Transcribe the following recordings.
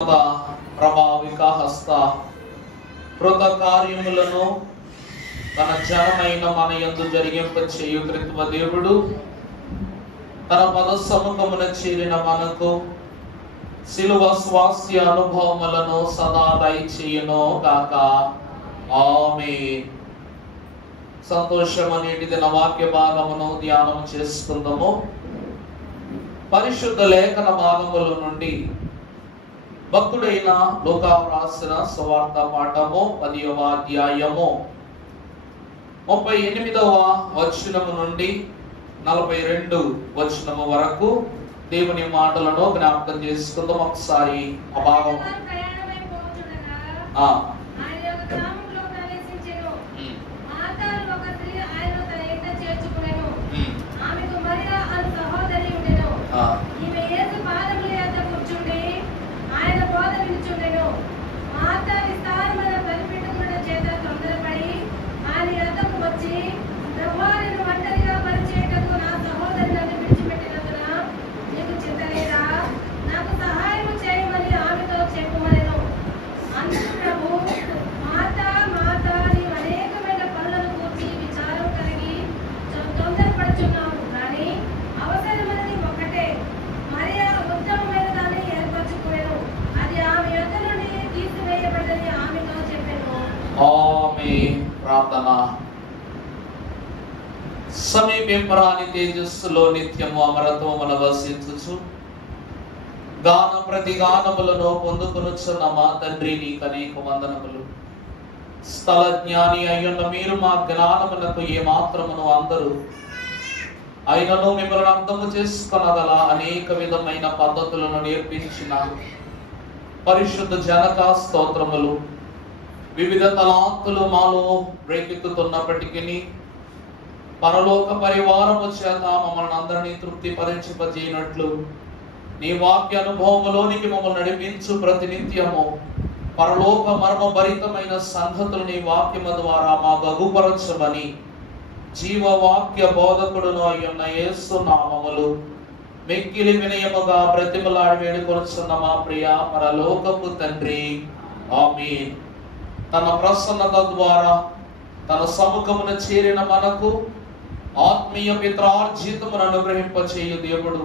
ప్రభావిక హస్త కృత కార్యములను తన జనమైన మన యందు జరిగింప చేయు త్రిత్వ దేవుడు తన పద సముఖమున చేరిన మనకు శిలువ స్వాస్థ్య అనుభవములను సదా దయచేయును గాక. ఆమేన్. సంతోషం అనేటిది నా వాక్య భాగమును ధ్యానం చేసుకుందాము. పరిశుద్ధ లేఖన భాగముల నుండి భక్తుడైన లూకా రాసిన సువార్త పాఠము 10వ అధ్యాయము 38వ వచనము నుండి 42 వచనము వరకు దేవుని మాటలను జ్ఞాపకం చేసుకుందాం. ఒకసారి ఆ భాగం ప్రార్థన. సమీపింపరాని తేజస్సులో నిత్యము అమరత్వమున వసించుచు గాన ప్రతి గానములను పొందుకొనుచున్న మా తండ్రి నీకు అనేక వందనములు. స్థల జ్ఞాని అయ్యున్న మీరు మా జ్ఞానమునకు ఏ మాత్రమును అందరూ అయినను మిమ్మల్ని అర్థము చేసుకొనగల అనేక విధమైన పద్ధతులను నేర్పించిన పరిశుద్ధ జనక స్తోత్రములు. వివిధ తలాంతులు మాలో రేకెత్తుతున్నప్పటికీ పరలోక పరివారము చేత మమ్మల్ని అందరినీ తృప్తిపరించజేయనట్లు నీ వాక్య అనుభవములోనికి మమ్మల్ని నడిపించు ప్రతినిత్యము పరలోక మర్మభరితమైన సంగతులు నీ వాక్యము ద్వారా మా గగుపరచమని జీవవాక్య బోధకుడును అయ్యున్న యేసు నామములు మిక్కిలి వినయముగా బ్రతిమలాడి వేడుకొనుచున్న మా ప్రియ పరలోకపు తండ్రి, ఆమేన్. తన ప్రసన్నత ద్వారా తన సముఖమున చేరిన మనకు ఆత్మీయ పిత్రార్జితమును అనుగ్రహింపచేయు దేవుడు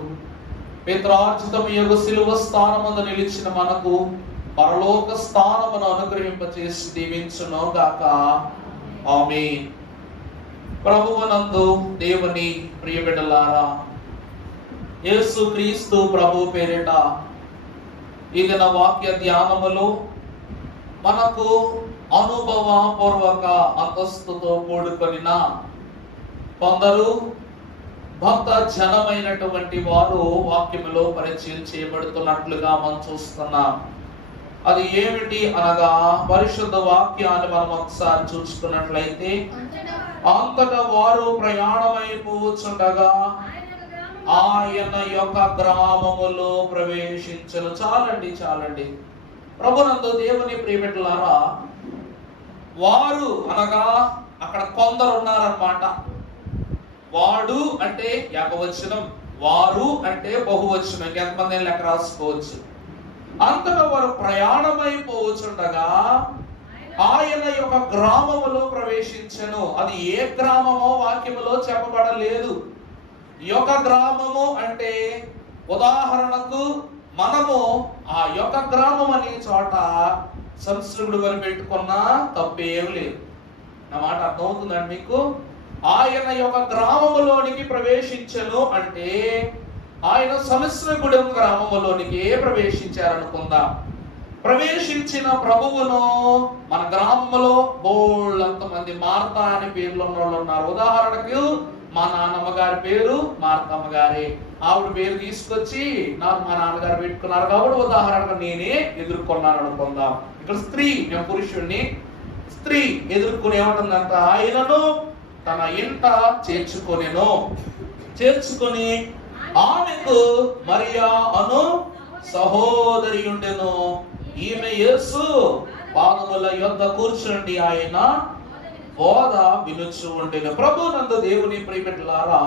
పిత్రార్జితము యొక్క శిలువ స్థానమందు నిలిచిన మనకు పరలోక స్థానమును అనుగ్రహింపచేసి దీవించును గాక. ఆమేన్. ప్రభువునందు దేవుని ప్రియ బిడ్డలారా, యేసు క్రీస్తు ప్రభు పేరిట ఈ దిన వాక్య ధ్యానములో మనకు అనుభవ పూర్వక అంతస్తుతో కూడుకొనిన కొందరు భక్త జనమైనటువంటి వారు వాక్యములో పరిచయం చేయబడుతున్నట్లుగా మనం చూస్తున్నాం. అది ఏమిటి అనగా పరిశుద్ధ వాక్యాన్ని మనం ఒకసారి చూసుకున్నట్లయితే, అంతటా వారు ప్రయాణమైపోచుండగా ఆయన యొక్క గ్రామములో ప్రవేశించను. చాలండి. ప్రభునందు దేవుని ప్రియమిత్రులారా, వారు అనగా అక్కడ కొందరు ఉన్నారన్నమాట. వాడు అంటే ఏకవచనం, వారు అంటే బహువచనం. ఎంతమంది లెక్క రాసుకోవచ్చు. అంతటా వారు ప్రయాణమైపోవచ్చుండగా ఆయన యొక్క గ్రామములో ప్రవేశించెను. అది ఏ గ్రామమో వాక్యములో చెప్పబడలేదు. ఈ యొక్క గ్రామము అంటే ఉదాహరణకు మనము ఆ యొక్క గ్రామం అనే చోట సంస్కృతుడు అని పెట్టుకున్నా తప్పేం లేదు. నా మాట అర్థమవుతుందండి మీకు? ఆయన యొక్క గ్రామములోనికి ప్రవేశించను అంటే ఆయన సంస్కృతుడు గ్రామములోనికి ప్రవేశించారనుకుందాం. ప్రవేశించిన ప్రభువును మన గ్రామంలో బోళ్ళంత మంది మార్తా అని పేర్లు ఉన్న వాళ్ళు ఉన్నారు. ఉదాహరణకు మా నాన్నమ్మ గారి పేరు మార్తమ్మ గారే. ఆవిడ పేరు తీసుకొచ్చి నాకు మా నాన్నగారు పెట్టుకున్నారు కాబట్టి ఉదాహరణకు నేనే ఎదుర్కొన్నాను అనుకుందాం. ఇక్కడ స్త్రీ, నేను పురుషుణ్ణి, స్త్రీ ఎదుర్కొని ఏమంటుందంట, ఆయనను తన ఇంట చేర్చుకొని ఆమెకు మరియా అను సహోదరి ఉండెను. ఈమె యేసు పాదముల యొద్ద కూర్చుండి ఆయన బోధ వినుచు ఉండెను. ప్రభునందు దేవుని ప్రియబిడ్డలారా,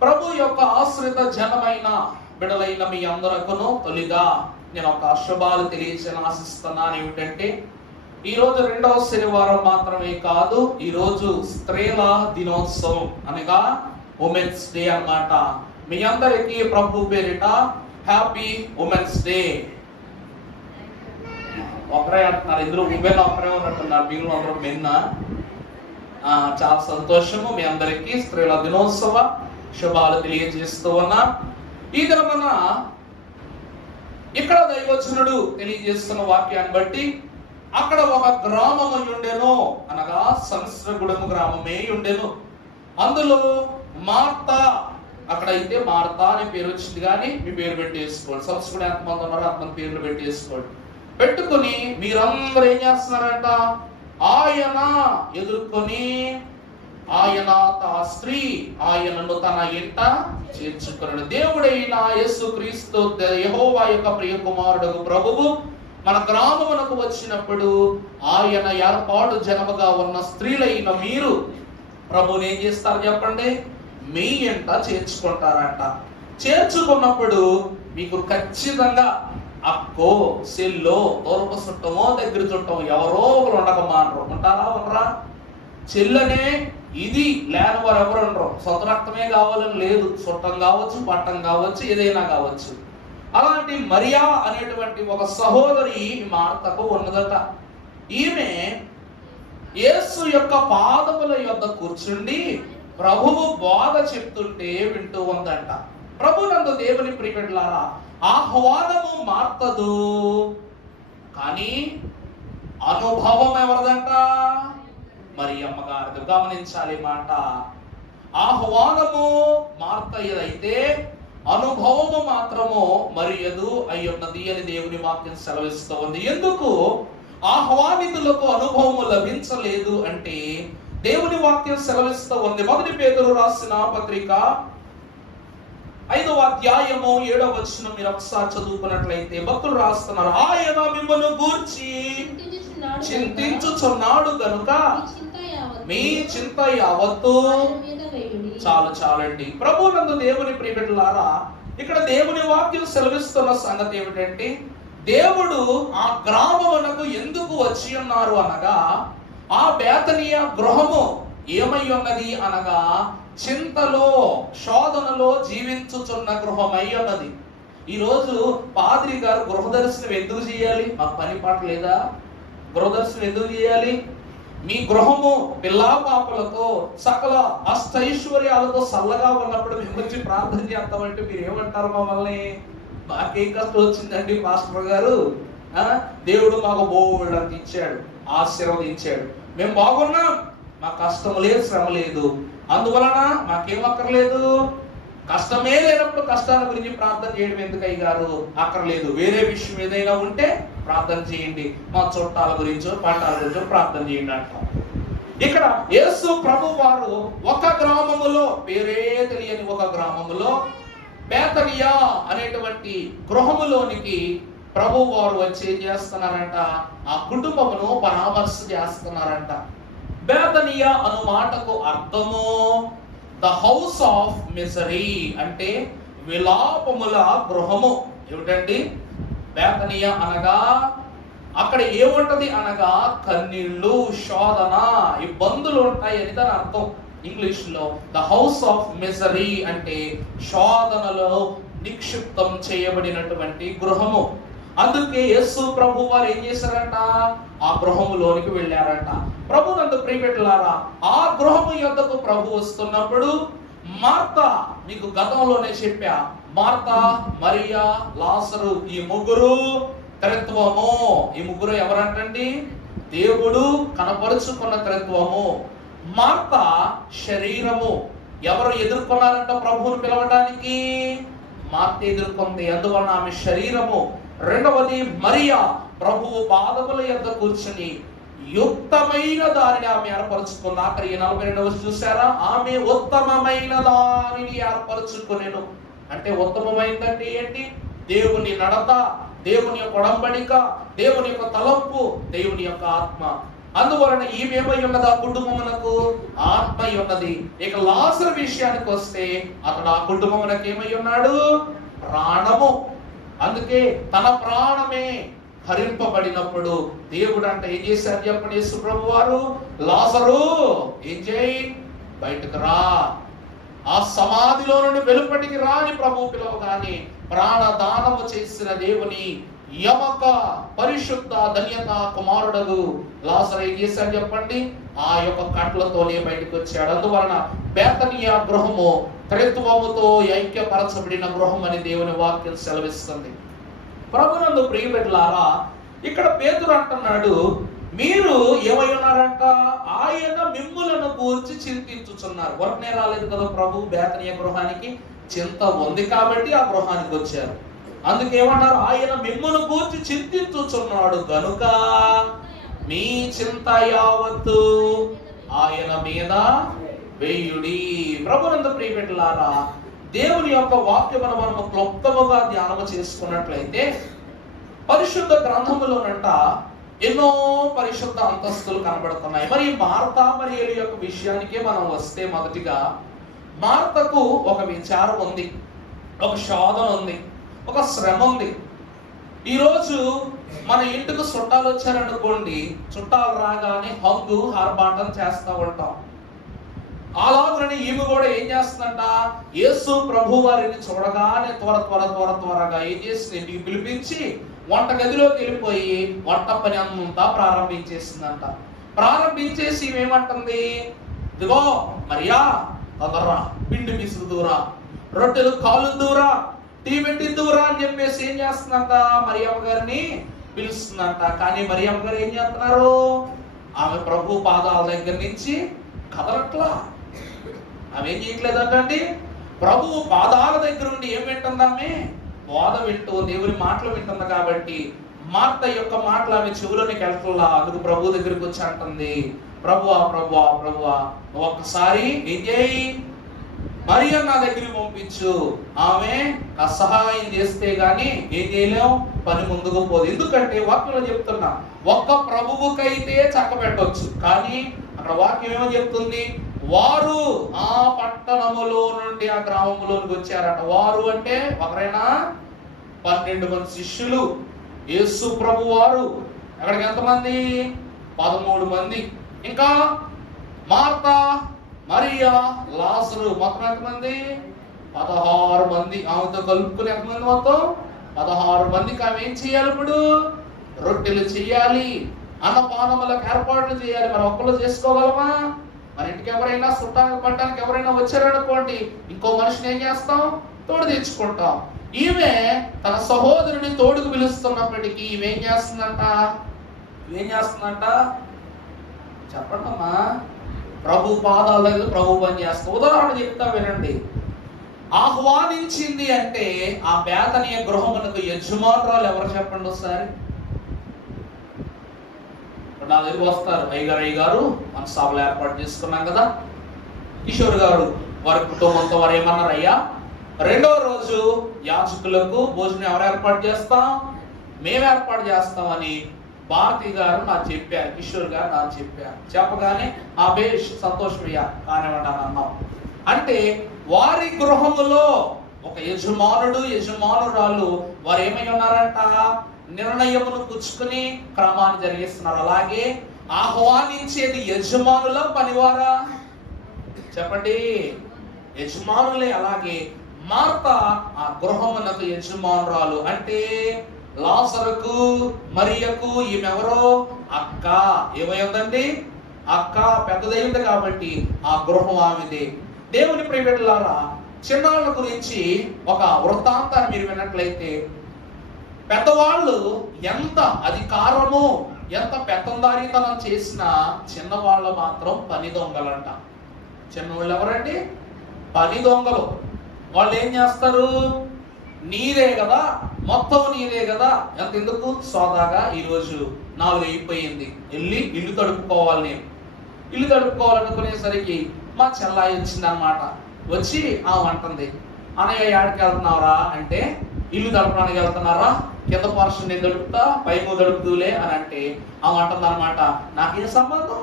ప్రభు యొక్క ఆశ్రిత జనమైన బిడలైన మీ అందరకును తొలిగా నేను ఒక శుభాలు తెలియచేయాలని ఆశిస్తున్నాను. ఏమిటంటే ఈరోజు 2వ శనివారం మాత్రమే కాదు, ఈరోజు స్త్రీల దినోత్సవం అనగా ఉమెన్స్ డే అన్నమాట. మీ అందరికీ ప్రభు పేరిట హ్యాపీ ఉమెన్స్ డే. ఒకరే అంటున్నారు, ఇద్దరు ఉమెన్ ఒకరే ఉన్నట్టున్నారు, మీరు అందరూ మెన్న. చాలా సంతోషము. మీ అందరికీ స్త్రీల దినోత్సవ శుభాలు తెలియజేస్తూ ఉన్నా. ఈ దినమున ఇక్కడ దైవజనుడు తెలియజేస్తున్న వాక్యాన్ని బట్టి అక్కడ ఒక గ్రామము ఉండెను, అనగా సంస్రగుడము గ్రామమే ఉండెను. అందులో మార్తా, అక్కడైతే మార్తా అనే పేరు వచ్చింది, కానీ మీ పేరు పెట్టేసుకోండి. సంస్కృతి ఎంతమంది ఉన్నారో అంతమంది పేర్లు పెట్టేసుకోండి. పెట్టుకుని మీరందరూ ఏం చేస్తున్నారంట, ఆయన ఎదుర్కొని ఆయన ఆ స్త్రీ ఆయనను తన ఇంట చేర్చుకున్నాడు. దేవుడైన యేసుక్రీస్తు యెహోవా యొక్క ప్రియ కుమారుడు ప్రభువు మన గ్రామమునకు వచ్చినప్పుడు ఆయన ఏర్పాటు జనముగా ఉన్న స్త్రీలైన మీరు ప్రభువుని ఏం చేస్తారు చెప్పండి, మీ ఇంట చేర్చుకుంటారంట. చేర్చుకున్నప్పుడు మీకు ఖచ్చితంగా అక్కో సెల్లో దూరపు చుట్టమో దగ్గర చుట్టమో ఎవరో ఒకరు ఉండకమానరు. ఉంటారా ఉండరా? చెల్లనే ఇది లేని వారు ఎవరు ఉండరు. సొంత రక్తమే కావాలని లేదు, చుట్టం కావచ్చు, పట్టం కావచ్చు, ఏదైనా కావచ్చు. అలాంటి మరియా అనేటువంటి ఒక సహోదరి మార్తకు ఉన్నదట. ఈమె యేసు యొక్క పాదముల యొద్ద కూర్చుండి ప్రభువు బోధ చెప్తుంటే వింటూ ఉందంట. ప్రభునందు దేవుని ప్రియబిడ్డలారా, ఆహ్వానము మార్తదు, కానీ అనుభవం ఎవరిదంట? మరి అమ్మగారిది. గమనించాలి మాట. ఆహ్వానము మార్తయ్యదైతే అనుభవము మాత్రము మరియదు అయ్యున్నది అని దేవుని వాక్యం సెలవిస్తూ ఉంది. ఎందుకు ఆహ్వానితులకు అనుభవము లభించలేదు అంటే దేవుని వాక్యం సెలవిస్తూ ఉంది. 1 పేతురు రాసిన పత్రిక 5వ అధ్యాయము 7వ వచనం మీరు ఒకసారి చదువుకున్నట్లయితే భక్తులు రాస్తున్నారు, ఆయన మిమ్మల్ని గూర్చి చింతించుచున్నాడు గనుక మీ చింత యావత్తు చాలండి. ప్రభువునందు దేవుని ప్రియబిడ్డలారా, ఇక్కడ దేవుని వాక్యం సెలవిస్తున్న సంగతి ఏమిటంటే, దేవుడు ఆ గ్రామమునకు ఎందుకు వచ్చి ఉన్నారు అనగా, ఆ బేతనీయ గృహము ఏమై ఉన్నది అనగా చింతలో శోధనలో జీవించుచున్న గృహమై ఉన్నది. ఈరోజు పాద్రి గారు గృహదర్శనం ఎందుకు చేయాలి? మాకు పని పాట లేదా? గృహదర్శనం ఎందుకు చేయాలి? మీ గృహము పిల్లా పాపలతో సకల అష్టైశ్వర్యాలతో చల్లగా ఉన్నప్పుడు మిమ్మల్ని ప్రార్థన చేస్తామంటే మీరు ఏమంటారు? మమ్మల్ని మాకేం కష్టం వచ్చిందండి పాస్టర్ గారు, దేవుడు మాకు బోల్డంత ఇచ్చాడు, ఆశీర్వదించాడు, మేము బాగున్నాం, మాకు కష్టం లేదు, శ్రమ లేదు, అందువలన మాకేం అక్కర్లేదు. కష్టమే లేనప్పుడు కష్టాల గురించి ప్రార్థన చేయడం ఎందుకు అయ్యగారు? అక్కర్లేదు. వేరే విషయం ఏదైనా ఉంటే ప్రార్థన చేయండి, మా చుట్టాల గురించో పంటల గురించో ప్రార్థన చేయండి అంటాం. ఇక్కడ యేసు ప్రభు వారు ఒక గ్రామములో, పేరే తెలియని ఒక గ్రామములో, బేతనియా అనేటువంటి గృహములోనికి ప్రభు వారు వచ్చి ఏం చేస్తున్నారంట, ఆ కుటుంబమును పరామర్శ చేస్తున్నారంట. బేతనియా అను మాటకు అర్థము ద హౌస్ ఆఫ్ మిజరీ, అంటే విలాపముల గృహము. ఏమిటండి బేతనియా అనగా? అక్కడ ఏముంటది అనగా కన్నీళ్లు, శోధన, ఇబ్బందులు ఉంటాయి అని దాని అర్థం. ఇంగ్లీష్ లో ద హౌస్ ఆఫ్ మిజరీ అంటే శోధనలో నిక్షిప్తం చేయబడినటువంటి గృహము. అందుకే యేసు ప్రభు వారు ఏం చేశారంట, ఆ గృహములోనికి వెళ్ళారంట. ప్రభునందు ప్రియబిడ్డలారా, ఆ గృహము యొద్దకు ప్రభు వస్తున్నప్పుడు మార్తా, మీకు గతంలోనే చెప్పా, మార్తా, మరియా, లాజరు, ఈ ముగ్గురు త్రిత్వము. ఈ ముగ్గురు ఎవరంటండి? దేవుడు కనపరుచుకున్న త్రిత్వము. మార్తా శరీరము. ఎవరు ఎదుర్కొన్నారంట ప్రభువును పిలవడానికి? మార్త ఎదుర్కొంది, అందువలన ఆమె శరీరము. రెండవది మరియా, ప్రభువు పాదముల యొద్ద కూర్చుని యుక్తమైన దానిని ఆమె ఏర్పరచుకుంది. ఆఖరి 42వ చూసారా, ఆమె ఉత్తమమైన దానిని ఏర్పరచుకునేను. అంటే ఉత్తమమైందంటే ఏంటి? దేవుని నడత, దేవుని యొక్క ఒడంబడిక, దేవుని యొక్క తలంపు, దేవుని యొక్క ఆత్మ. అందువలన ఈమెమై ఉన్నది? ఆ కుటుంబమునకు ఆత్మ ఉన్నది. ఇక లాజరు విషయానికి వస్తే అతడు ఆ కుటుంబమునకు ఏమై ఉన్నాడు? ప్రాణము. అందుకే తన ప్రాణమే హరింపబడినప్పుడు దేవుడు అంటే ఏం చేశారు చెప్పండి? యేసు ప్రభు వారు, లాజరు ఏం చేయి, బయటకు రా, ఆ సమాధిలో నుండి వెలుపటికి రా అని ప్రభు పిలవగానే ప్రాణదానము చేసిన దేవుని యమక పరిశుద్ధ ధన్యత కుమారుడు లాజరు ఏం చేశాడు చెప్పండి? ఆ యొక్క కట్లతోనే బయటకు వచ్చాడు. అందువలన బేతనియ గృహము త్రిత్వముతో ఐక్యపరచబడిన గృహం అని దేవుని వాక్యం సెలవిస్తుంది. ప్రభునందు ప్రియబిడ్డలారా, ఇక్కడ పేతురు అంటున్నాడు, మీరు ఏమై ఉన్నారంట? ఆయన మిమ్ములను గూర్చి చింతించుచున్నారు. వర్ణే రాలేదు కదా ప్రభు బేతనియ గృహానికి, చింత ఉంది కాబట్టి ఆ గృహానికి వచ్చారు. అందుకేమన్నారు? ఆయన మిమ్మును గూర్చి చింతించుచున్నాడు గనుక మీ చింత యావత్తు ఆయన మీద వేయుడి. ప్రభునందు ప్రియబిడ్డలారా, దేవుని యొక్క వాక్యమును మనము క్లుప్తముగా ధ్యానము చేసుకున్నట్లయితే పరిశుద్ధ గ్రంథములోనంట ఎన్నో పరిశుద్ధ అంతస్తులు కనబడుతున్నాయి. మరి మార్తా మరియల యొక్క విషయానికే మనం వస్తే, మొదటిగా మార్తకు ఒక విచారం ఉంది, ఒక శోధన ఉంది, ఒక శ్రమ ఉంది. ఈరోజు మన ఇంటికి చుట్టాలు వచ్చారనుకోండి, చుట్టాలు రాగానే హంగు హార్బాటం చేస్తూ ఉంటాం. అలాగనే ఈమె కూడా ఏం చేస్తుందంట? యేసు ప్రభు వారిని చూడగానే త్వరగా ఏం చేసి ఇంటికి పిలిపించి వంటగదిలోకి వెళ్ళిపోయి వంట పని అంతా ప్రారంభించేసిందంట. ప్రారంభించేసి ఏమంటుంది? ఇదిగో మరియా, తొందరరా, పిండి విసురుదురా, రొట్టెలు కాలుదురా, టీ పెట్టిద్దురా అని చెప్పేసి ఏం చేస్తుందంట? మరియమ్మ గారిని పిలుస్తుందంట. కానీ మరియమ్మ గారు ఏం చేస్తున్నారు? ఆమె ప్రభు పాదాల దగ్గర నుంచి కదలట్లా. ఆమె ఏం చేయట్లేదంటండి, ప్రభు పాదాల దగ్గర ఉండి ఏం వింటుంది? ఆమె బోధ వింటూ దేవుని మాటలు వింటుంది. కాబట్టి మార్త యొక్క మాటలు ఆమె చెవులోనికి వెళ్ళట్లా. అందుకు ప్రభు దగ్గరికి వచ్చి అంటుంది, ప్రభువా ఒక్కసారి ఏం చేయి, మరియ నా దగ్గరికి పంపించు. ఆమె ఆ సహాయం చేస్తే గాని ఏం చేయలేం, పని ముందుకు పోదు. ఎందుకంటే వాక్యంలో చెప్తున్నా, ఒక్క ప్రభువుకైతే చక్క పెట్టవచ్చు, కానీ అక్కడ వాక్యం ఏమో చెప్తుంది? వారు ఆ పట్టణములో నుండి ఆ గ్రామంలోనికి వచ్చారట. వారు అంటే ఒకరైనా 12 మంది శిష్యులు, యేసు ప్రభు వారు. అక్కడికి ఎంతమంది? 13 మంది. ఇంకా మార్తా, మరియా, లాజరు, మొత్తం ఎంతమంది? 16 మంది. ఆమెతో కలుపుకుని ఎంతమంది? మొత్తం 16 మందికి ఆమె ఏం చేయాలి? ఇప్పుడు రొట్టెలు చెయ్యాలి, అన్నపానములకు ఏర్పాట్లు చేయాలి. మరి ఒక్కళ్ళు చేసుకోగలమా? మన ఇంటికి ఎవరైనా చుట్టానికి పట్టడానికి ఎవరైనా వచ్చారనుకోండి, ఇంకో మనిషిని ఏం చేస్తాం? తోడు తెచ్చుకుంటాం. ఈమె తన సహోదరుని తోడుకు పిలుస్తున్నప్పటికీ ఈమె ఏం చేస్తుందంట? చెప్పండమ్మా. ప్రభు పాదాల దగ్గర ప్రభు పని చేస్తాం. ఉదాహరణ చెప్తా వినండి. ఆహ్వానించింది అంటే ఆ బేతనియ గృహమునకు యజమానురాలు ఎవరు చెప్పండి ఒకసారి? నా దగ్గర వస్తారు, అయ్యగారు మన సభలు ఏర్పాటు చేసుకున్నాం కదా, కిషోర్ గారు వారి కుటుంబంతో వారు ఏమన్నారు? అయ్యా, 2వ రోజు యాజకులకు భోజనం ఎవరు ఏర్పాటు చేస్తాం? మేము ఏర్పాటు చేస్తామని భారతి గారు నాకు చెప్పారు, కిషోర్ గారు నాకు చెప్పారు. చెప్పగానే ఆ బేష్ సంతోషమయ్యా, కానివ్వండి అని అన్నాం. అంటే వారి గృహములో ఒక యజమానురాలు వారు ఏమై ఉన్నారంట? నిర్ణయమును పుచ్చుకుని క్రమాన్ని జరిగిస్తున్నారు. అలాగే ఆహ్వానించేది యజమానుల పనివారా? చెప్పండి, యజమానులే. అలాగే మార్త ఆ గృహమునకు యజమానురాలు. అంటే లాజరుకు, మరియకు ఈమెవరో అక్క. ఏమైందండి? అక్క పెద్దదైంది కాబట్టి ఆ గృహం ఆమెదే. దేవుని ప్రియబిడ్డలారా, చిన్నాళ్ళ గురించి ఒక వృత్తాంతాన్ని మీరు విన్నట్లయితే, పెద్దవాళ్ళు ఎంత అధికారము, ఎంత పెత్తందారీతనం చేసినా చిన్నవాళ్ళు మాత్రం పని దొంగలంట. చిన్నవాళ్ళు ఎవరండి? పని దొంగలు. వాళ్ళు ఏం చేస్తారు? నీదే కదా, మొత్తం నీదే కదా, ఎంత ఎందుకు సోదాగా ఈరోజు 4 అయిపోయింది, వెళ్ళి ఇల్లు తడుపుకోవాలి. నేను ఇల్లు తడుపుకోవాలనుకునేసరికి మా చెల్లాయి వచ్చింది అన్నమాట. వచ్చి అంటుంది, అన్నయ్య ఏడికి వెళ్తున్నావురా అంటే, ఇల్లు తడపడానికి వెళ్తున్నారా, కింద పోర్షన్ నేను దడుపుతా, పైపు దడుపుతూలే అని అంటే అంటుంది అనమాట. నాకేం సంబంధం?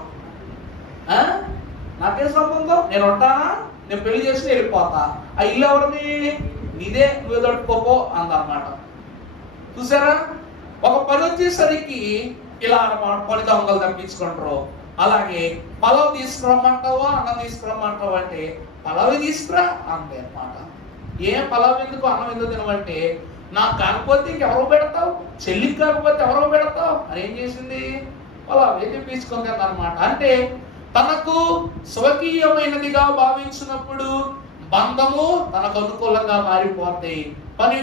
నేను ఉంటానా? నేను పెళ్లి చేసి వెళ్ళిపోతా. ఆ ఇల్లు ఎవరిది? నీదే, నువ్వే దడుపుకోపో అందన్నమాట. చూసారా, ఒక పని వచ్చేసరికి ఇలా పని దొంగలు తప్పించుకుంటారు. అలాగే పలావ్ తీసుకురమ్మంటావా, అన్నం తీసుకురమ్మంటావా అంటే పలావి తీసుకురా అంతే అన్నమాట. ఏం పలావ్ ఎందుకు, అన్నం ఎందుకు తినమంటే, నాకు కాకపోతే ఇంకెవరో పెడతావు, చెల్లికి కాకపోతే ఎవరో పెడతావు అని ఏం చేసింది, పలావే తెప్పించుకుంది అన్నమాట. అంటే తనకు స్వకీయమైనదిగా భావించినప్పుడు బంధము తనకు అనుకూలంగా మారిపోద్ది. పని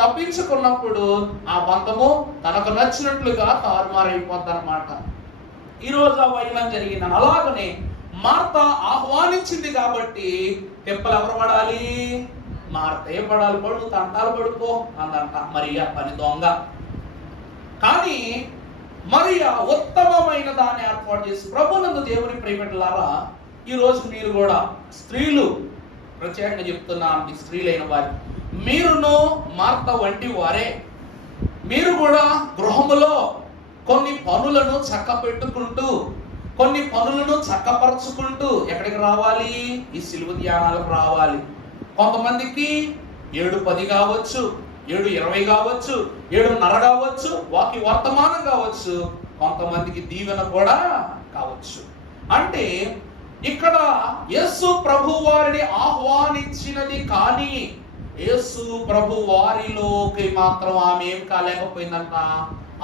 తప్పించుకున్నప్పుడు ఆ బంధము తనకు నచ్చినట్లుగా తారుమారైపోద్ది అన్నమాట. ఈరోజు ఆ వైనం జరిగింది. అలాగనే మార్త ఆహ్వానించింది కాబట్టి తెప్పలు ఎవరు పడాలి, మార్తే పడాలి. పడు తంటాలు పడుకో అందంట మరియా పని దొంగ. కానీ మరియా ఉత్తమమైన దాన్ని ఏర్పాటు చేసి, ప్రభునందు దేవుని ప్రియబిడ్డలారా, ఈ రోజు మీరు కూడా స్త్రీలు, ప్రత్యేకంగా చెప్తున్నాను స్త్రీలైన వారు, మీరును మార్త వంటి వారే. మీరు కూడా గృహములో కొన్ని పనులను చక్కపెట్టుకుంటూ, కొన్ని పనులను చక్కపరుచుకుంటూ ఎక్కడికి రావాలి, ఈ సిలువ ధ్యానాలకు రావాలి. కొంతమందికి 7:10 కావచ్చు, 7:20 కావచ్చు, 7:30 కావచ్చు, వర్తమానం కావచ్చు, కొంతమందికి దీవెన కూడా కావచ్చు. అంటే ఇక్కడ యేసు ప్రభు వారిని ఆహ్వానించినది కానీ యేసు ప్రభు వారిలోకి మాత్రం ఆమె ఏం కాలేకపోయిందంట,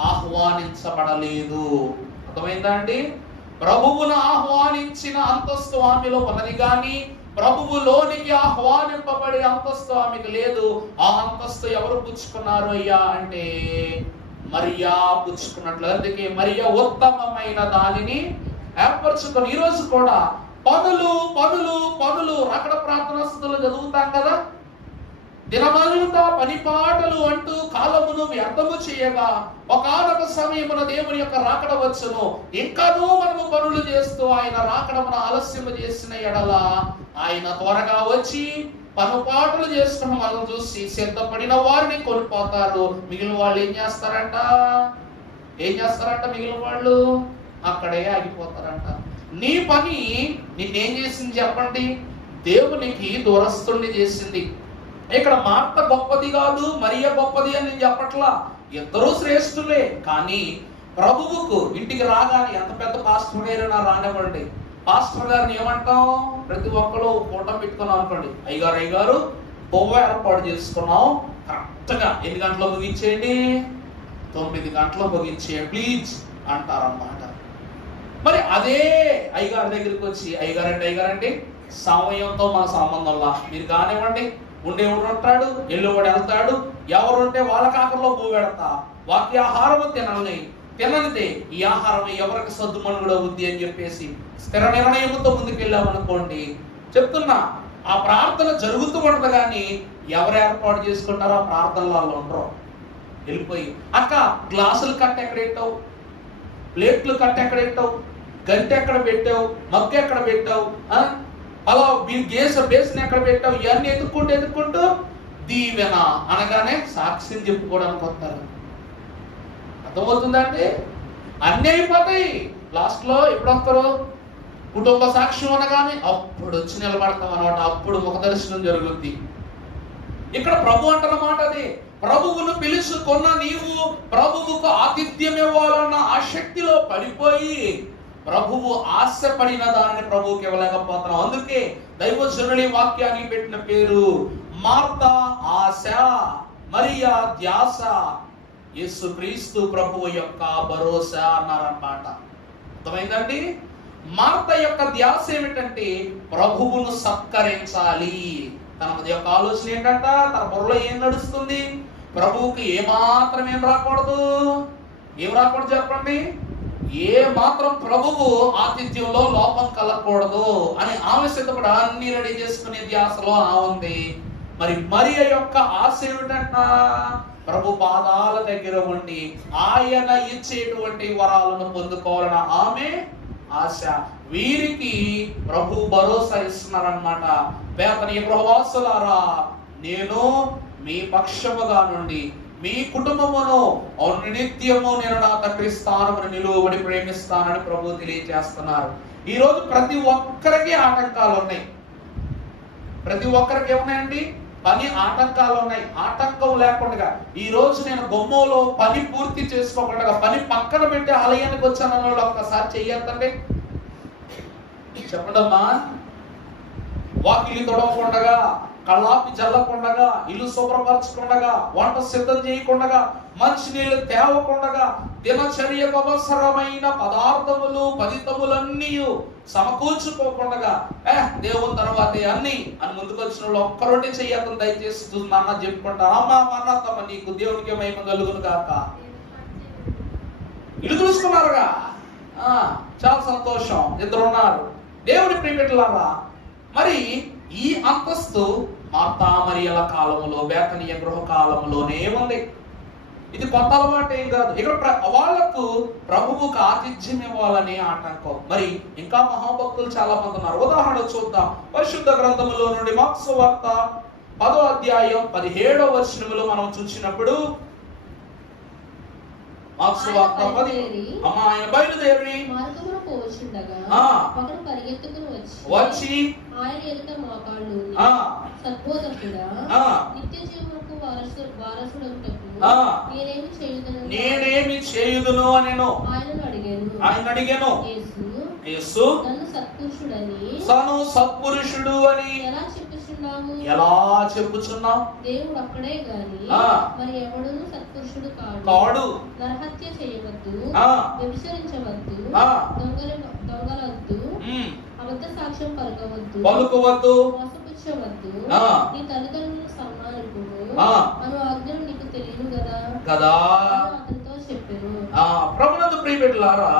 ఆహ్వానించబడలేదు. అర్థమైందా అండి? ప్రభువును ఆహ్వానించిన అంతస్తు ఆమెలో ఉన్నది కానీ ప్రభువులోనికి ఆహ్వానింపబడే అంతస్తు ఆమెకు లేదు. ఆ అంతస్తు ఎవరు పుచ్చుకున్నారు అయ్యా అంటే మరియా పుచ్చుకున్నట్లు. అందుకే మరియా ఉత్తమమైన దానిని ఏర్పరచుకొని, ఈరోజు కూడా పనులు పనులు పనులు రాకడ ప్రార్థనా స్థుతులు చదువుతాం కదా, దినమంతా పని పాటలు అంటూ కాలమును వ్యర్థము చేయగా ఒకానొక సమయమున దేవుని యొక్క రాకడ వచ్చును. ఇంకానూ మనము పనులు చేస్తూ ఆయన రాకడమును ఆలస్యము చేసిన ఎడల ఆయన త్వరగా వచ్చి పనుపాటలు చేసుకున్న మనం చూసి సిద్ధపడిన వారిని కొనిపోతారు. మిగిలిన వాళ్ళు ఏం చేస్తారంట, మిగిలిన వాళ్ళు అక్కడే ఆగిపోతారంట. నీ పని నిన్నేం చేసింది చెప్పండి, దేవునికి దూరస్తుల్ని చేసింది. ఇక్కడ మార్త గొప్పది కాదు, మరియ గొప్పది అని నేను చెప్పట్లా, ఇద్దరూ శ్రేష్ఠులే. కానీ ప్రభువుకు ఇంటికి రాగానే ఎంత పెద్ద పాస్టర్ గారైనా రానివ్వండి, పాస్టర్ గారిని ఏమంటాం, ప్రతి ఒక్కరు ఫోటో పెట్టుకున్నాం అనుకోండి, అయ్యగారు బొవ్వ ఏర్పాటు చేసుకున్నాం, కరెక్ట్ గా ఎన్ని గంటలు ముగించేయండి, 9 గంటలు ముగించేయండి ప్లీజ్ అంటారన్నమాట. మరి అదే అయ్యగారి దగ్గరికి వచ్చి, అయ్యగారండి సమయంతో మన సంబంధంలా, మీరు కానివ్వండి, ఉండేవాడు ఉంటాడు, ఎల్లువాడు వెళ్తాడు, ఎవరుంటే వాళ్ళ కాకరలో పువ్వు పెడతా, వాక్యాహారము తిననిదే ఈ ఆహారం ఎవరికి సద్దుమణుగుడు అవుద్ది అని చెప్పేసి స్థిర నిర్ణయంతో ముందుకెళ్ళామనుకోండి, చెప్తున్నా ఆ ప్రార్థన జరుగుతూ ఉండదు. కానీ ఎవరు ఏర్పాటు చేసుకుంటారో ఆ ప్రార్థనలో వాళ్ళు ఉండరు. వెళ్ళిపోయి అక్క గ్లాసులు కట్ట ఎక్కడ పెట్టావు, ప్లేట్లు కట్ట ఎక్కడ పెట్టావు, గంటె ఎక్కడ పెట్టావు, మగ్గు ఎక్కడ పెట్టావు, అలా బేసిన్ ఎక్కడ పెట్టావు, ఇవన్నీ ఎత్తుక్కుంటూ దీవెన అనగానే సాక్ష్యం చెప్పుకోవడానికి వస్తారు. అర్థమవుతుందండి? అన్నీ అయిపోతాయి. లాస్ట్ లో ఎప్పుడు వస్తారు, కుటుంబ సాక్ష్యం అనగానే అప్పుడు వచ్చి నిలబడతాం అనమాట, అప్పుడు ముఖ దర్శనం జరుగుద్ది. ఇక్కడ ప్రభు అంటున్నమాట అది, ప్రభువును పిలుచుకున్న నీవు ప్రభువుకు ఆతిథ్యం ఇవ్వాలన్న ఆసక్తిలో పడిపోయి ప్రభువు ఆశపడిన దానిని ప్రభువుకి ఇవ్వలేకపోతున్నాం. అందుకే దైవజనుడి వాక్యానికి పెట్టిన పేరు మార్త ఆశ, మరియా ధ్యాస, యేసుక్రీస్తు ప్రభువు యొక్క భరోసా అన్నారన్నమాట. అర్థమైందండి? మార్త యొక్క ధ్యాస ఏమిటంటే ప్రభువును సత్కరించాలి. తన యొక్క ఆలోచన ఏంటంట, తన బుర్రలో ఏం నడుస్తుంది, ప్రభువుకి ఏమాత్రం ఏం రాకూడదు చెప్పండి, ఏ మాత్రం ప్రభువు ఆతిథ్యంలో లోపం కలగకూడదు అని ఆమె సిద్ధపడి అన్ని రెడీ చేసుకునే ధ్యాసలో ఉంది. మరి మరియ యొక్క ఆశ ఏమిటంట, ప్రభు పాదాల దగ్గర ఉండి ఆయన ఇచ్చేటువంటి వరాలను పొందుకోవాలన్న ఆమె ఆశ. వీరికి ప్రభు భరోసా ఇస్తున్నారన్నమాట. బేతనీ గృహవాసులారా, నేను మీ పక్షముగా నుండి మీ కుటుంబమును నిత్యము నేను నా తండ్రి స్థానమును నిలువబడి ప్రేమిస్తానని ప్రభు తెలియజేస్తున్నారు. ఈ రోజు ప్రతి ఒక్కరికి ఆటంకాలు ఉన్నాయి. ప్రతి ఒక్కరికి ఏమున్నాయండి, పని ఆటంకాలు ఉన్నాయి. ఆటంకం లేకుండా ఈ రోజు నేను గుమ్మలో పని పూర్తి చేసుకోకుండా పని పక్కన పెట్టి ఆలయానికి వచ్చానన్న వాళ్ళు ఒక్కసారి చెయ్యొద్దండి. చెప్పడమ్మా. వాకిలి తొడవకుండగా, కళ్ళాపి చల్లకుండగా, ఇల్లు శుభ్రపరచకుండగా, వంట సిద్ధం చేయకుండగా, మంచినీళ్ళు తేవకుండగా, దినచర్యకు అవసరమైన పదార్థములు ఫలితములన్నీ సమకూర్చుకోకుండా దేవుని తర్వాతే అన్ని అని ముందుకు వచ్చిన వాళ్ళు ఒక్కరోటే చెయ్యకుండా దయచేసి నాన్న చెప్పుకుంటా, అమ్మా మన్నత్తమ్మ నీకు దేవునికి మహిమ కలుగును గాక. ఇల్లు చూసుకున్నారుగా, చాలా సంతోషం, ఇద్దరు ఉన్నారు. దేవుని ప్రియబిడ్డలారా, మరి ఈ అంతస్తు మార్తా మరియల కాలములో, బేతనీయ గృహ కాలములోనే ఉంది. ఇది కొత్త అలవాటు ఏం కాదు. ఇక్కడ వాళ్లకు ప్రభువుకు ఆతిథ్యం ఇవ్వాలనే ఆటంకం. మరి ఇంకా మహాభక్తులు చాలా మంది ఉన్నారు. ఉదాహరణ చూద్దాం. పరిశుద్ధ గ్రంథములో నుండి మార్కు సువార్త 10వ అధ్యాయం 17వ వచనములో మనం చూసినప్పుడు, మార్కు సువార్త 10 ఆయన బయలుదేరి వచ్చి ఆయన ఎదుట మోకాళ్ళు సద్బోధకుడా, నిత్య జీవమునకు వారసుడగుటకు నేనేమి చేయుదును అనెను. ఆయన అడిగాను, యేసు తను సత్పురుషుడు అని ఎలా చెప్పుచున్నావు? దేవుడు అక్కడే గాని మరి ఎవడును సత్పురుషుడు కాడు. నరహత్య చేయవద్దు, వ్యభిచరించవద్దు, దొంగలవద్దు, అబద్ధ సాక్ష్యం పలుకవద్దు, మోసపుచ్చవద్దు, నీ తల్లిదండ్రులను సన్మానింపుము అను ఆజ్ఞలు నీకు తెలియదు కదా అతనితో చెప్పాను. ప్రభునందు ప్రియబిడ్డలారా,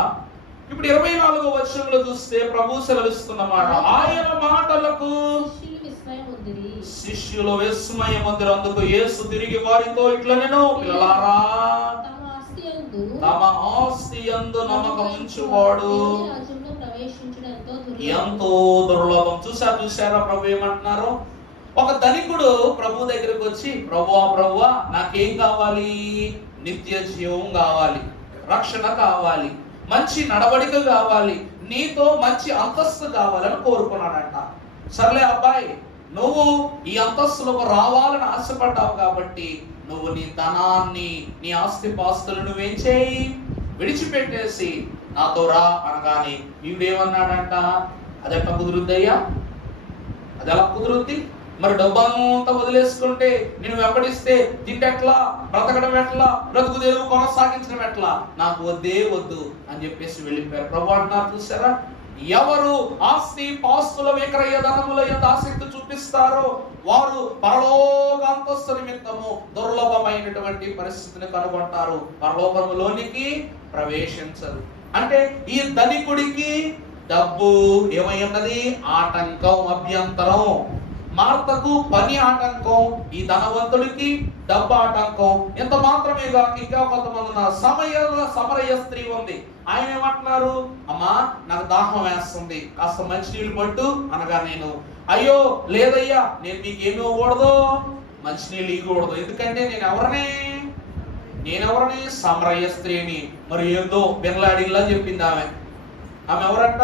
ఇప్పుడు 24వ వచనంలో చూస్తే ప్రభు సెలవిస్తున్న మాట, ఆయన మాటలకు శిష్యులు విస్మయముందిరి. అందుకు యేసు తిరిగి వారితో ఇట్లా, నేను పిల్లలారా, తమ ఆస్తి యందు నమ్మకం ఉంచువాడు ఎంతో దుర్లభం. చూసారా ప్రభు ఏమంటున్నారు? ఒక ధనికుడు ప్రభు దగ్గరికి వచ్చి, ప్రభువా నాకేం కావాలి? నిత్య జీవం కావాలి, రక్షణ కావాలి, మంచి నడవడిక కావాలి, నీతో మంచి అంతస్తు కావాలని కోరుకున్నాడంట. సర్లే అబ్బాయి, నువ్వు ఈ అంతస్తులకు రావాలని ఆశపడ్డావు కాబట్టి నువ్వు నీ ధనాన్ని, నీ ఆస్తి పాస్తులు నువ్వేం చేయి, విడిచిపెట్టేసి నాతో రా అనగానే వీడేమన్నాడంట, అదెట్ట కుదురుద్దయ్యా? అది ఎలా కుదురుద్ది? మరి డబ్బంతా వదిలేసుకుంటే నేను వెంబడిస్తే తింటెట్లా, బ్రతకడం ఎట్లా, బ్రతుకు దేవు కొనసాగించడం ఎట్లా? నాకు వద్దే వద్దు అని చెప్పేసి వెళ్ళిపోయారు. ప్రభు అంటున్నారు, చూసారా, ఎవరు ఆస్తి పాస్తుల విక్రయ ధనముల యందు ఆసక్తి చూపిస్తారో వారు పరలోక అంతస్తు నిమిత్తము దుర్లభమైనటువంటి పరిస్థితిని కనుగొంటారు, పరలోకములోనికి ప్రవేశించరు. అంటే ఈ ధనికుడికి డబ్బు ఏమై ఉన్నది? ఆటంకం, అభ్యంతరం. మార్తకు పని ఆటంకం, ఈ ధనవంతుడికి డబ్బు ఆటంకం. ఇంత మాత్రమే కాక ఇంకా కొంతమంది సమరయ స్త్రీ ఉంది. ఆయన ఏమంటున్నారు, అమ్మా నాకు దాహం వేస్తుంది, కాస్త మంచినీళ్ళు పట్టు అనగా నేను, అయ్యో లేదయ్యా, నేను మీకు ఏమి ఇవ్వకూడదు, మంచినీళ్ళు ఇవ్వకూడదు. ఎందుకంటే నేనెవరని? సమరయ స్త్రీని. మరి ఏందో బిన్లాడిన్లా చెప్పింది ఆమె. ఎవరంట?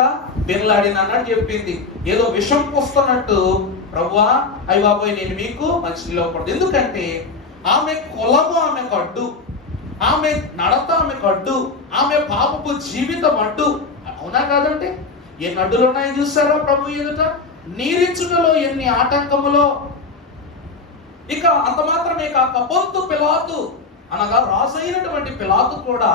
బిన్లాడిన్ అన్నట్టు చెప్పింది. ఏదో విషం పోస్తున్నట్టు, ప్రభువా అయ్య బాబోయ్ నేను మీకు మంచినీళ్ళు ఇవ్వకూడదు. ఎందుకంటే ఆమె కులము ఆమెకు అడ్డు, ఆమె నడత ఆమెకు అడ్డు, ఆమె పాపపు జీవితం అడ్డు. అవునా కాదంటే ఎన్ని అడ్డులు ఉన్నాయో చూసారా ప్రభు ఎదుట? నీరించుటలో ఎన్ని ఆటంకములో. ఇక అంత మాత్రమే కాక పొంతు పిలాతు అనగా రాజైనటువంటి పిలాతు కూడా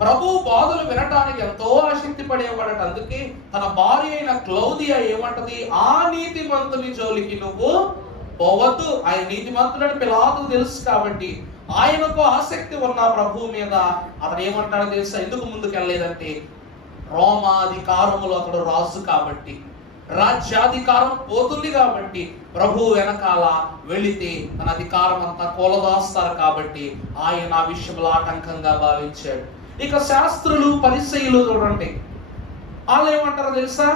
ప్రభు బాధలు వినటానికి ఎంతో ఆసక్తి పడేవాడట. అందుకే తన భార్య అయిన క్లౌదియా ఏమంటది, ఆ నీతిమంతుని జోలికి నువ్వు పోవద్దు. ఆయన నీతిమంతుడని పిలాతుకు తెలుసు కాబట్టి ఆయనకు ఆసక్తి ఉన్న ప్రభు మీద అతను ఏమంటాడో తెలుసా? ఎందుకు ముందుకు వెళ్ళలేదంటే, రోమాధికారములో అతడు రాజు కాబట్టి, రాజ్యాధికారం పోతుంది కాబట్టి ప్రభు వెనకాల వెళితే తన అధికారం అంతా కూలదాస్తారు కాబట్టి ఆయన ఆ విషయంలో ఆటంకంగా భావించాడు. ఇక శాస్త్రులు పరిసయ్యులు చూడండి, వాళ్ళు ఏమంటారో తెలుసా?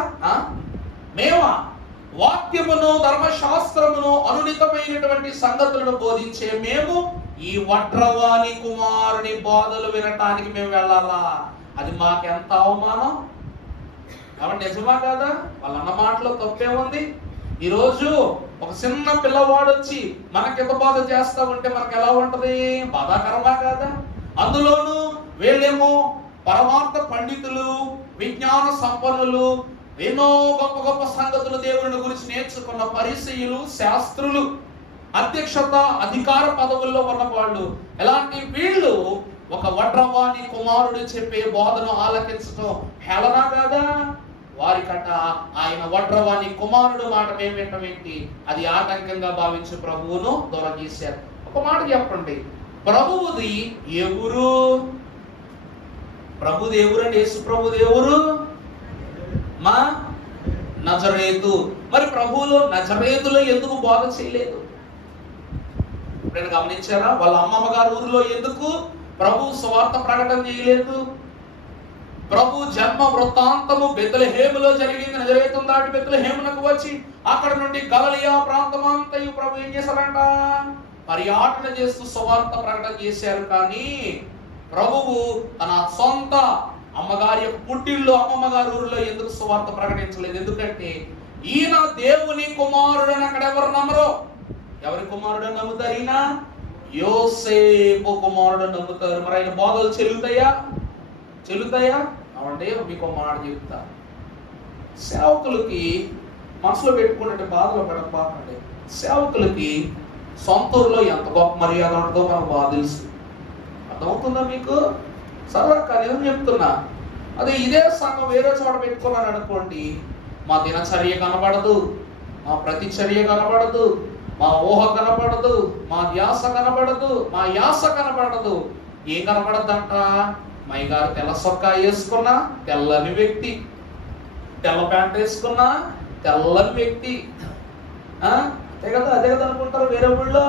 మేమా వాక్యమును ధర్మశాస్త్రమును అనునితమైనటువంటి సంగతులను బోధించే మేము ఈ వడ్రవాణి కుమారుని బోధలు వినటానికి మేము వెళ్ళాలా? అది మాకెంత అవమానం. కాబట్టి నిజమా కాదా? వాళ్ళన్న మాటలో తప్పే ఉంది. ఈరోజు ఒక చిన్న పిల్లవాడు వచ్చి మనకి హితబోధ చేస్తా ఉంటే మనకు ఎలా ఉంటది? బాధాకరమా కాదా? అందులోనూ వీళ్ళేమో పరమార్థ పండితులు, విజ్ఞాన సంపన్నులు, ఎన్నో గొప్ప గొప్ప సంగతులు దేవుని గురించి నేర్చుకున్న పరిసయ్యులు, శాస్త్రులు, అధ్యక్షత అధికార పదవుల్లో ఉన్న వాళ్ళు. ఎలాంటి వీళ్ళు ఒక వడ్రవాణి కుమారుడు చెప్పే బోధను ఆలకించడం హేళన కాదా? వారికట ఆయన వడ్రవాణి కుమారుడు మాట మేము వింటమేంటి? అది ఆటంకంగా భావించి ప్రభువును దూరం చేశారు. ఒక మాట చెప్పండి, ప్రభువుది ఎవరు? ప్రభు దేవురండి. యేసు ప్రభు దేవురు మా నజరేతు. మరి ప్రభువులో నజరేతులో ఎందుకు బోధ చేయలేదు? ఎప్పుడైనా గమనించారా? వాళ్ళ అమ్మమ్మ గారి ఊరిలో ఎందుకు ప్రభు సువార్త ప్రకటన చేయలేదు? ప్రభు జన్మ వృత్తాంతము బెత్లెహేములో జరిగింది. నజరేతును దాటి బెత్లెహేమునకు వచ్చి అక్కడ నుండి గలిలయ ప్రాంతమంతయు ప్రభు ఏం చేశారంట? పర్యటన చేస్తూ సువార్త ప్రకటన చేశారు. కానీ ప్రభువు తన సొంత అమ్మగారి యొక్క పుట్టిల్లో, అమ్మమ్మ గారి ఊరిలో ఎందుకు సువార్త ప్రకటించలేదు? ఎందుకంటే ఈయన దేవుని కుమారుడు అని అక్కడ ఎవరు నమ్మరు. ఎవరి కుమారుడు నమ్ముతారు? ఈయన యోసేపు కుమారుడు నమ్ముతారు. మరి ఆయన బోధలు చెల్లుతాయా? అవంటే మీకు మాట చెప్తా. సేవకులకి మనసులో పెట్టుకున్నట్టు బాధలో పడకపోకండి. సేవకులకి సొంత ఊరిలో ఎంత గొప్ప మర్యాద ఉంటుందో మనకు బాగా తెలుసు. అర్థమవుతుందా మీకు? సరదా కానీ ఏం చెప్తున్నా, అదే ఇదే సంఘం వేరే చోట పెట్టుకున్నాను అనుకోండి, మా దినచర్య కనబడదు, మా ప్రతిచర్య కనబడదు, మా ఊహ కనబడదు, మా ధ్యాస కనబడదు, మా యాస కనబడదు. ఏం కనబడద్దంట? మై గారు తెల్ల సొక్కా వేసుకున్నా తెల్లని వ్యక్తి, తెల్ల ప్యాంట్ వేసుకున్నా తెల్లని వ్యక్తి. అదే కదా అనుకుంటారు వేరే ఊళ్ళో.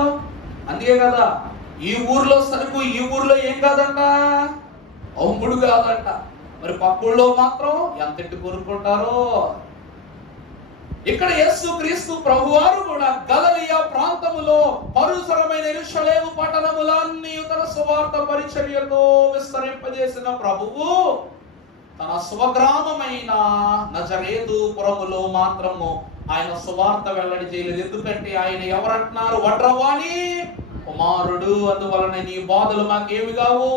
అందుకే కదా ఈ ఊర్లో సరుకు ఈ ఊర్లో ఏం కాదంట? అమ్ముడు కాదంట. మరి పక్కూళ్ళో మాత్రం ఎంతెట్టు కొనుక్కుంటారో. ఇక్కడ యేసు క్రీస్తు ప్రభువారు కూడా గలిలయ ప్రాంతములో పరుసరమైన యెరూషలేము పట్టణములన్నీ తన సువార్త పరిచర్యతో విస్తరింపజేసిన ప్రభువు తన స్వగ్రామమైన నజరేతు పురములో మాత్రము ఆయన సువార్త వెల్లడి చేయలేదు. ఎందుకంటే ఆయన ఎవరంటున్నారు? వడ్రవాణి కుమారుడు. అందువలన నీ బోధలు మాకేమి కావు?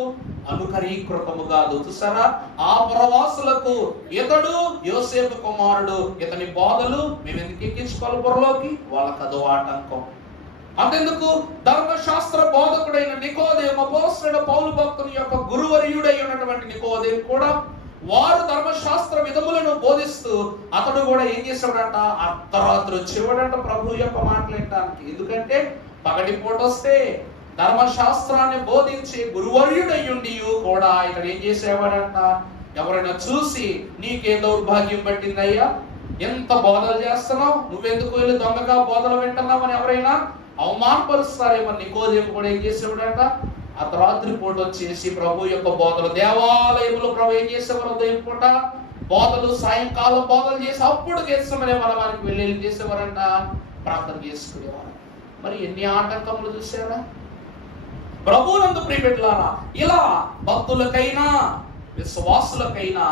అనుకరీకృతము కాదు. చూసారా, ఆ పురవాసులకు ఇతడు యోసేపు కుమారుడు, ఇతని బోధలు మేము ఎందుకు ఎక్కించుకోవాలి పురలోకి? వాళ్ళకి అదో ఆటంకం. అంతెందుకు? ధర్మశాస్త్ర బోధకుడైన నికోదేము, అపోస్తలుడైన పౌలు భక్తుని యొక్క గురువర్యుడై ఉన్నటువంటి నికోదేము కూడా వారు ధర్మశాస్త్ర విధములను బోధిస్తూ అతడు కూడా ఏం చేశాడంట? అర్ధరాత్రి వచ్చేవాడంట ప్రభు యొక్క మాట్లాడటానికి. ఎందుకంటే పగటిపూట వస్తే ధర్మశాస్త్రాన్ని బోధించి గురువర్యుడయ్యుండి కూడా ఇక్కడ ఏం చేసేవాడంట? ఎవరైనా చూసి నీకే దౌర్భాగ్యం పట్టిందయ్యా, ఎంత బోధలు చేస్తున్నావు, నువ్వెందుకు వెళ్ళి దొంగగా బోధలు వింటున్నావు అని ఎవరైనా అవమానపరుస్తారేమో. నికోదేము కూడా ఏం చేసేవాడంట? అర్ధరాత్రి పూట వచ్చేసి ప్రభు యొక్క బోధలు దేవాలయంలో ప్రభు ఏం చేసేవారు? ఉదయం పూట బోధలు, సాయంకాలం బోధలు చేసి అప్పుడు చేస్తామనే మనకి వెళ్ళి ఏం చేసేవారంట? ప్రార్థన చేసుకునేవారు. మరి ఎన్ని ఆటంకములు చూసారా? ప్రభువునందు ప్రియబిడ్డలారా, ఇలా భక్తులకైనా విశ్వాసులకైనా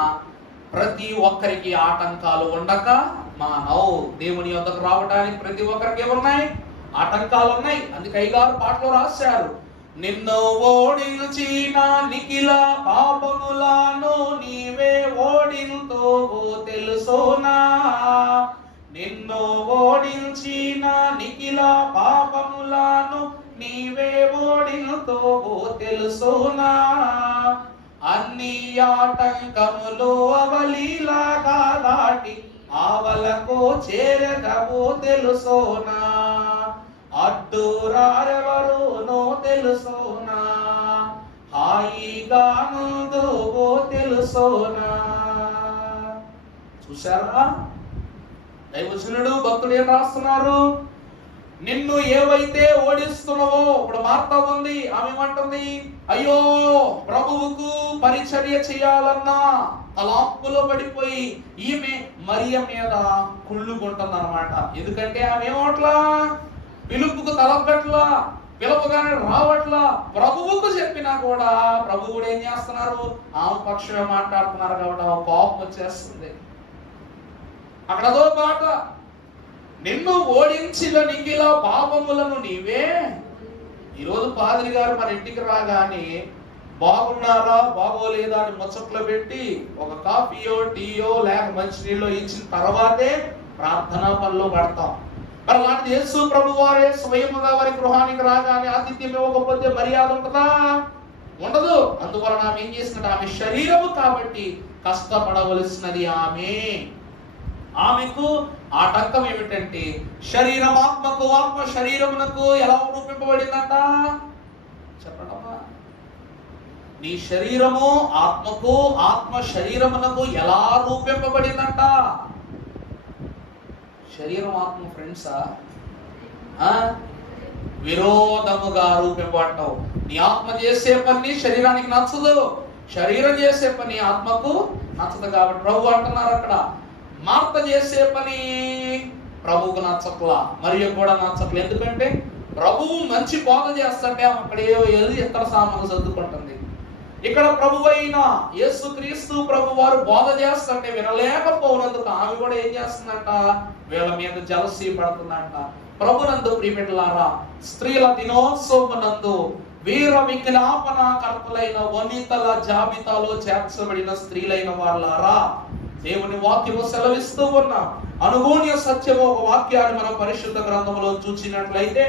ప్రతి ఒక్కరికి ఆటంకాలు ఉండక మానవు. దేవుని యొద్దకు రావడానికి ప్రతి ఒక్కరికి ఏమున్నాయి? ఆటంకాలు ఉన్నాయి. అందుకే అయ్యగారు పాటలో రాశారు, నిన్ను ఓడించిన నిఖిల పాపములను నీవే ఓడింతోవో తెలుసోనా. నిన్ను ఓడించిన నిఖిల పాపములను నీవే ఓడింతోవో తెలుసోనా. అన్ని ఆటంకములు అవలీలాగా దాటి ఆవలకు చేరగవో తెలుసోనా. అడ్డురారెవరునో తెలుసోనా. హాయిగా నుందువో తెలుసోనా. చూసారా దైవజనుడు భక్తుడు ఏం రాస్తున్నారు? నిన్ను ఏవైతే ఓడిస్తున్నావో, ఇప్పుడు మార్తా ఉంది, ఆమె ఏమంటుంది? అయ్యో ప్రభువుకు పరిచర్య చేయాలన్నా తలాంపులో పడిపోయి ఈమె మరియ మీద కుళ్ళుకుంటుంది అనమాట. ఎందుకంటే ఆమె ఏమట్లా పిలుపుకు తలపెట్లా, పిలుపుగానే రావట్లా. ప్రభువుకు చెప్పినా కూడా ప్రభు కూడా ఏం చేస్తున్నారు? ఆమె పక్షమే మాట్లాడుతున్నారు కాబట్టి ఆమె కోపం వచ్చేస్తుంది. అక్కడదో పాట, నిన్ను ఓడించిన నిఖిల పాపములను నీవే. ఈరోజు పాదిరి గారు మన ఇంటికి రాగానే బాగున్నారా బాగోలేదా అని ముచ్చట్లో పెట్టి ఒక కాఫీయో టీయో లేక మంచినీళ్ళో ఇచ్చిన తర్వాతే ప్రార్థనా పనిలో పడతాం. మరి అలాంటి యేసు ప్రభు వారే స్వయముగా వారి గృహానికి రాగానే ఆతిథ్యం ఇవ్వకపోతే మర్యాద ఉంటుందా? ఉండదు. అందువలన ఆమె ఏం చేసినట్టు, ఆమె శరీరము కాబట్టి కష్టపడవలసినది ఆమెకు ఆటంకం ఏమిటంటే శరీరం ఆత్మకు, ఆత్మ శరీరమునకు ఎలా రూపింపబడిందంట చెప్పడమా? నీ శరీరము ఆత్మకు, ఆత్మ శరీరమునకు ఎలా రూపింపబడిందంట? శరీరం ఆత్మ ఫ్రెండ్సా? విరోధముగా రూపింపబడ్డావు. నీ ఆత్మ చేసే పని శరీరానికి నచ్చదు, శరీరం చేసే పని ఆత్మకు నచ్చదు. కాబట్టి ప్రభు అంటున్నారు అక్కడ, మార్త చేసే పని ప్రభువుకు నచ్చట్లా, మరియు కూడా నచ్చట్లేదు. ఎందుకంటే ప్రభువు మంచి బోధ చేస్తుంటే ఆమె అక్కడ వెళ్ళి ఎక్కడ సామాన్లు సర్దుకుంటుంది. ఇక్కడ ప్రభు అయిన యేసుక్రీస్తు ప్రభు వారు బోధ చేస్తుంటే వినలేకపోయినందుకు ఆమె కూడా ఏం చేస్తుందంట, వీళ్ళ మీద జలసీ పడుతుందంట. ప్రభునందు ప్రియమిత్రులారా, స్త్రీల దినోత్సవమునందు వీర విజ్ఞాపనకర్తలైన వనితల జాబితాలో చేర్చబడిన స్త్రీలైన వాళ్ళారా, దేవుని వాక్యము సెలవిస్తూ ఉన్న అనుగూణ్య సత్యము ఒక వాక్యాన్ని మనం పరిశుద్ధ గ్రంథంలో చూసినట్లయితే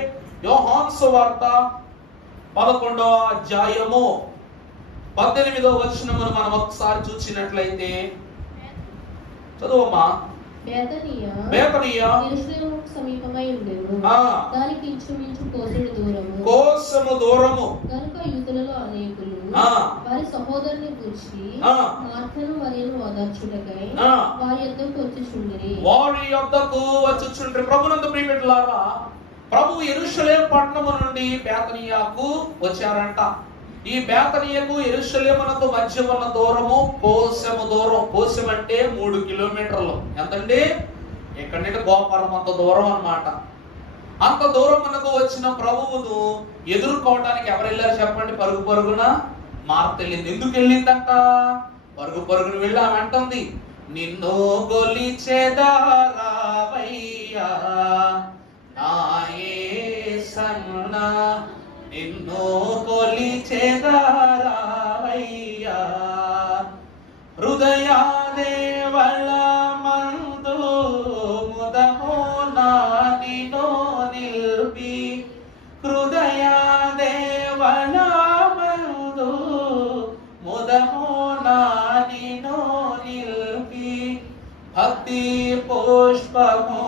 యోహాను సువార్త 11వ అధ్యాయము 18వ వచనమును మనం ఒకసారి చూసినట్లయితే చదువమ్మా. బేతనియ యెరూషలేముకు సమీపమై ఉండెను. దానికి ఇంచుమించు కోసము దూరము. కనుక యూదులలో అనేకులు వారి సహోదరుని గూర్చి మార్తను మరియను ఓదార్చుటకై వారి యొద్దకు వచ్చుచుండిరి. ప్రభునందు ప్రియమిత్రులారా, ప్రభు యెరూషలేము పట్టణము నుండి బేతనియాకు వచ్చారంట. ఈ బేతనియకు యెరూషలేమునకు మధ్య ఉన్న దూరము కోసము దూరం. కోసం అంటే 3 కిలోమీటర్లు. ఎంతండి? ఎక్కడి నుండి గోపాలం అంత దూరం అన్నమాట. అంత దూరం మనకు వచ్చిన ప్రభువును ఎదుర్కోవడానికి ఎవరు వెళ్ళారు చెప్పండి? పరుగు పరుగున మార్త వెళ్ళింది. ఎందుకు వెళ్ళిందంట? పరుగు పరుగును వెళ్ళి ఆమె అంటుంది, నిన్ను గొలిచెదరావయ్యా నా యేసన్నా, నిన్ను కొలిచెదరావయ్యా హృదయాదేవళ మందు ముదము నానినో నిల్పి, హృదయాదేవళ మందు ముదము నానినో నిల్పి, భక్తి పుష్పములాచే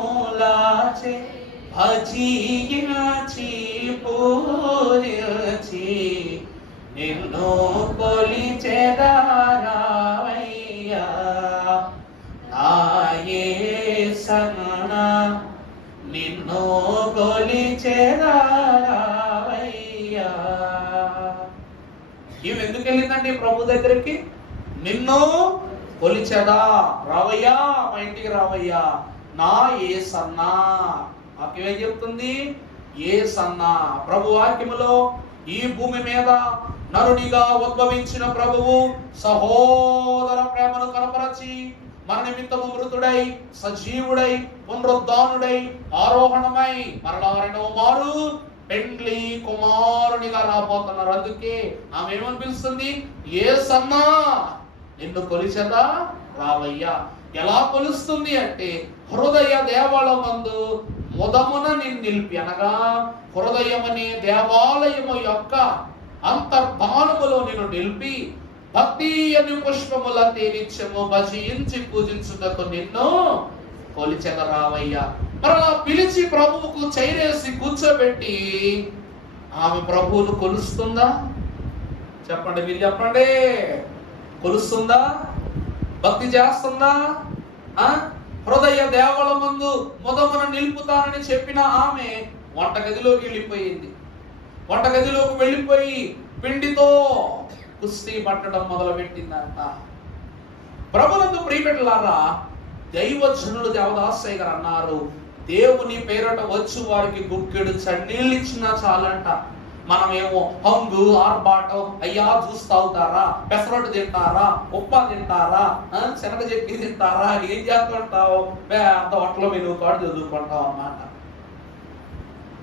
భజించి పూజించి నిన్ను కొలిచెదరావయ్యా నా యేసన్నా, నిన్ను కొలిచెదరావయ్యా. ఈమె ఎందుకు వెళ్ళిందండి ప్రభు దగ్గరికి? నిన్ను కొలిచెదా రావయ్యా, మా ఇంటికి రావయ్యా నా యేసన్నా. వాక్యం ఏం చెప్తుంది? యేసన్నా. ప్రభు వాక్యములో ఈ భూమి మీద నరునిగా ఉద్భవించిన ప్రభువు సహోదర ప్రేమను కనపరచి మన నిమిత్తము మృతుడై సజీవుడై పునరుద్ధానుడై ఆరోహణమై మరలా 2వ మారు పెండ్లి కుమారునిగా రాబోతున్నారు. అందుకే ఆమె ఏమని పిలుస్తుంది? యేసన్నా, నిన్ను కొలిచెదా రావయ్యా. ఎలా కొలుస్తుంది అంటే హృదయ దేవాలయమందు ముదమున నిన్ను నిలిపి, అనగా హృదయమనే దేవాలయము యొక్క అంతర్భానములో నిన్ను నిలిపి భక్తి అని పుష్పముల తేనిత్యము భజించి పూజించుటకు నిన్ను కొలిచెదరావయ్యా. మరలా పిలిచి ప్రభువుకు చైరేసి కూర్చోబెట్టి ఆమె ప్రభువును కొలుస్తుందా? చెప్పండి, మీరు చెప్పండి. కొలుస్తుందా? భక్తి చేస్తుందా? హృదయ దేవాలయమందు ముదమున నిలుపుతానని చెప్పిన ఆమె వంటగదిలోకి వెళ్ళిపోయింది. వంటగదిలోకి వెళ్ళిపోయి పిండితో కుస్తీ పట్టడం మొదలు పెట్టిందంట. ప్రభునందు ప్రియమిత్రులారా, దైవజనులు దేవదాసయ్య గారు అన్నారు, దేవుని పేరట వచ్చు వారికి గుక్కెడు చన్నీళ్ళు ఇచ్చినా చాలంట. మనమేమో హంగు ఆర్బాటం, అయ్యా జ్యూస్ తాగుతారా, పెసరట్టు తింటారా, ఉప్మా తింటారా, శనగ చెట్టి తింటారా, ఏం చేస్తుంటావు, అంత హోటల్ మెనూ కార్డు చదువుకుంటావు అన్నమాట.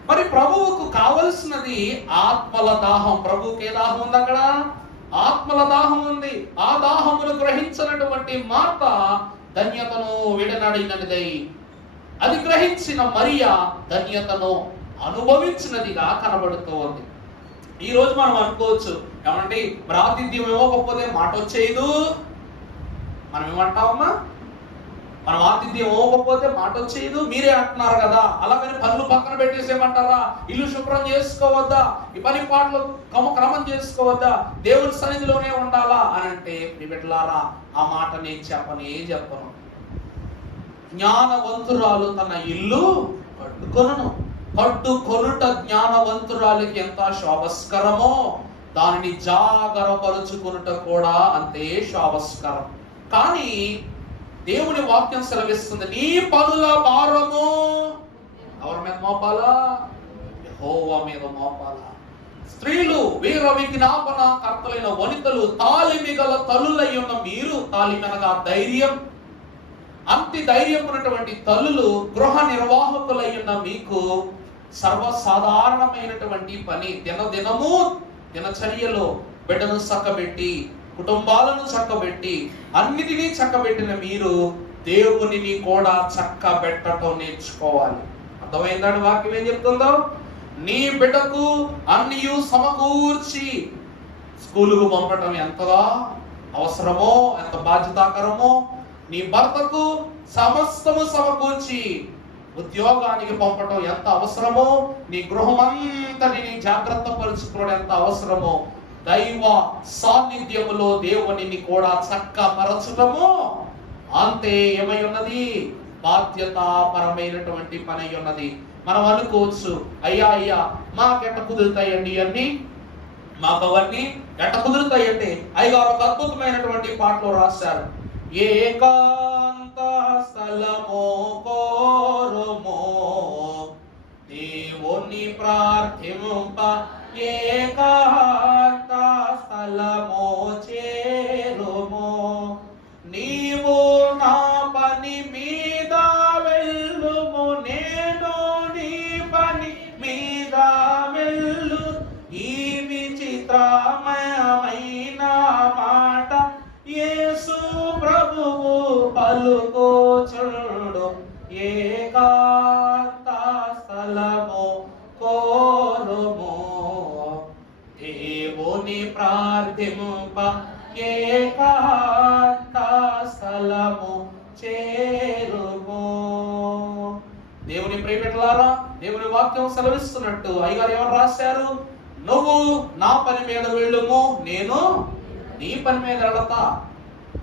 మరి ప్రభువుకు కావలసినది ఆత్మల దాహం. ప్రభువుకి ఏ దాహం ఉంది అక్కడ? ఆత్మల దాహం ఉంది. ఆ దాహమును గ్రహించినటువంటి మార్త ధన్యతను విడనడినది. అది గ్రహించిన మరియా ధన్యతను అనుభవించినదిగా కనబడుతూ ఉంది. ఈ రోజు మనం అనుకోవచ్చు, ఏమంటే మరి ఆతిథ్యం ఇవ్వకపోతే మాట వచ్చేయదు. మనం ఏమంటామమ్మా? మనం ఆతిథ్యం ఇవ్వకపోతే మాట వచ్చేయదు మీరే అంటున్నారు కదా, అలాగని పనులు పక్కన పెట్టేసేమంటారా? ఇల్లు శుభ్రం చేసుకోవద్దా? ఈ పని పాటలు క్రమం చేసుకోవద్దా? దేవుని సన్నిధిలోనే ఉండాలా అని అంటే, బిడ్డలారా, ఆ మాట నేను చెప్పను. జ్ఞానవంతురాలు తన ఇల్లు కట్టుకొనుట జ్ఞానవంతురాలికి ఎంత శోభస్కరమో, దానిని జాగరపరుచుకునుట కూడా అంతే శోభస్కరం. కానీ దేవుని వాక్యం సెలవిస్తుంది, నీ పనుల భారము ఎవరి మీద మోపాలా? యెహోవా మీద మోపాలా. స్త్రీలు వీర విజ్ఞాపన కర్తలైన వనితలు, తాలిమి గల తల్లులై ఉన్న మీరు, తాలిమనగా ధైర్యం, అంతి ధైర్యం ఉన్నటువంటి తల్లులు, గృహ నిర్వాహకులై ఉన్న మీకు సర్వసాధారణమైనటువంటి పని దినదినము దినచర్యలో బిడ్డను చక్కబెట్టి, కుటుంబాలను చక్కబెట్టి, అన్నిటినీ చక్కబెట్టిన మీరు దేవునిని కూడా చక్కబెట్టడం నేర్చుకోవాలి. అర్థమైందని వాక్యం ఏం చెప్తుందో? నీ బిడ్డకు అన్ని సమకూర్చి స్కూలుకు పంపటం ఎంతగా అవసరమో, ఎంత బాధ్యతాకరమో, నీ భర్తకు సమస్తము సమకూర్చి ఉద్యోగానికి పంపటం ఎంత అవసరమో, నీ గృహమంతటిని జాగ్రత్త పరుచుకోవడం ఎంత అవసరమో, దైవ సాన్నిధ్యములో దేవునిని కూడా చక్కపరచటము అంతే ఏమై ఉన్నది? బాధ్యతాపరమైనటువంటి పని అయి ఉన్నది. మనం అనుకోవచ్చు, అయ్యా మాకెట్ట కుదురుతాయండి అన్ని, మాకు అవన్నీ ఎట్ట కుదురుతాయంటే, అయ్యగారు ఒక అద్భుతమైనటువంటి పాటలో రాశారు, ఏకాంత స్థలమో కోరుమో దేవుని ప్రార్థింప, ఏకాంత స్థలమో చేరుమో, నీవు నా పని మీద వెళ్ళుము, నేను నీ పని మీద వెళ్ళు. ఈ విచిత్రమయమైన మాట యేసు ప్రభువు పలుకుచుండు, ఏకాంత స్థలము కోరుము దేవుని ప్రార్థింప, ఏకాంత స్థలము చేరుము. దేవుని ప్రియబిడ్డలారా, దేవుని వాక్యం సెలవిస్తున్నట్టు అయ్యగారు ఎవరు రాశారు? నువ్వు నా పని మీద వెళ్ళుము, నేను నీ పని మీద వెళతా.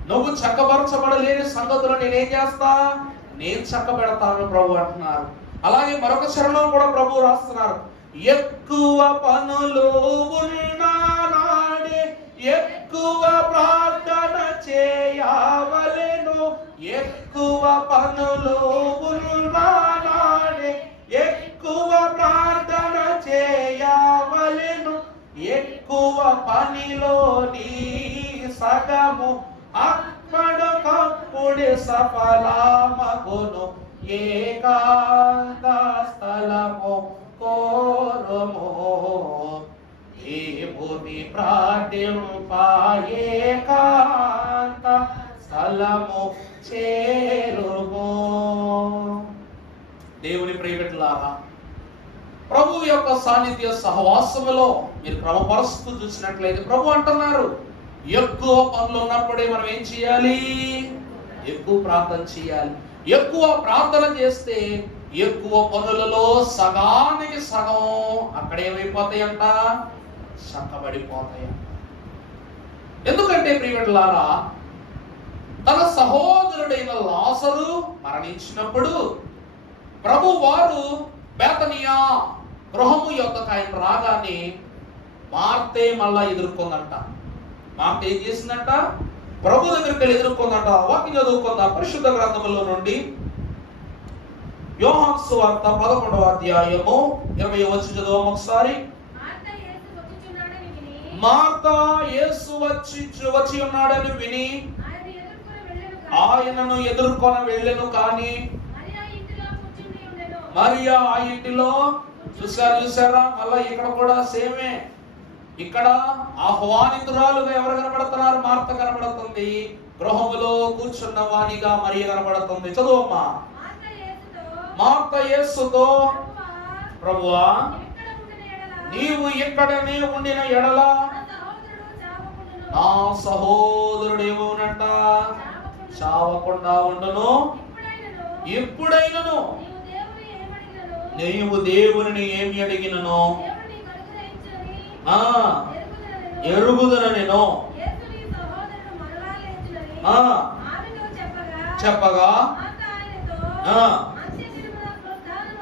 నువ్వు చక్కపరచబడలేని సంగతులు నేనేం చేస్తా? నేను చక్కబెడతాను ప్రభు అంటున్నారు. అలాగే మరొక చరణం కూడా ప్రభు రాస్తున్నారు, ఎక్కువ పనులు ఉన్నాడే ఎక్కువ ప్రార్థన చేయవలెను, ఎక్కువ పనులు ఉన్నాడే ఎక్కువ ప్రార్థన చేయవలెను, ఎక్కువ పనిలో నీ సగము అప్పటికప్పుడే సఫలమగును, ఏకాంత స్థలము కోరుము దేవుని ప్రార్థింప, ఏకాంత స్థలము చేరుము. దేవుని ప్రియబిడ్డలారా, ప్రభు యొక్క సాన్నిధ్య సహవాసములో మీరు క్రమపరుస్తూ చూసినట్లయితే ప్రభు అంటున్నారు, ఎక్కువ పనులు ఉన్నప్పుడే మనం ఏం చేయాలి? ఎక్కువ ప్రార్థన చేయాలి. ఎక్కువ ప్రార్థన చేస్తే ఎక్కువ పనులలో సగానికి సగం అక్కడేమైపోతాయంట? చక్కబడిపోతాయంట. ఎందుకంటే ప్రియబిడ్డలారా, తన సహోదరుడైన లాజరు మరణించినప్పుడు ప్రభు వారు బేతనియా గృహము యొద్దకు ఆయన రాగానే మార్తే మళ్ళా ఎదుర్కొందంట. మార్తే ఏం చేసిందంట? ప్రభు దగ్గరికి వెళ్ళి ఎదుర్కొందంట. వాక్యం చదువుకుందా పరిశుద్ధ గ్రంథములో నుండి, యోహాను సువార్త 11వ అధ్యాయము 20వ వచనం చదువు ఒకసారి. మార్తా యేసు వచ్చి ఉన్నాడని విని ఆయనను ఎదుర్కొని వెళ్ళెను. కానీ మరియా ఆ ఇంటిలో చూసారా మళ్ళా ఇక్కడ కూడా సేమే. ఇక్కడ ఆహ్వానితురాలుగా ఎవరు కనబడుతున్నారు? మార్త కనబడుతుంది. గృహములో కూర్చున్న వాణిగా మరియ కనబడుతుంది. చదువమ్మా. మార్త యేసుతో, ప్రభువా నీవు ఇక్కడనే ఉండిన ఎడల నా సహోదరుడు ఏమోనంట చావకుండా ఉండును. ఎప్పుడైనను నీవు దేవుని ఏమి అడిగినను ఎరుగుదన నేను చెప్పగా